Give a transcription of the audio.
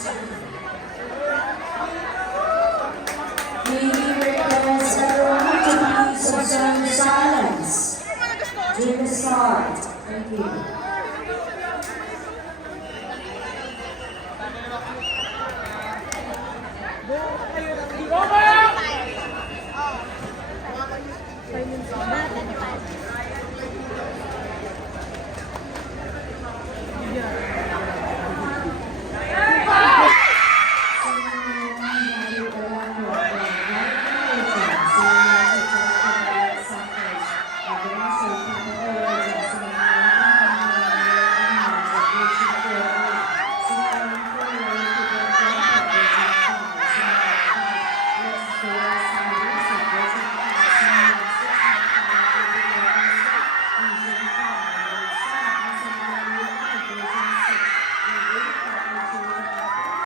We request everyone to please observe the silence during the start. Thank you. Over!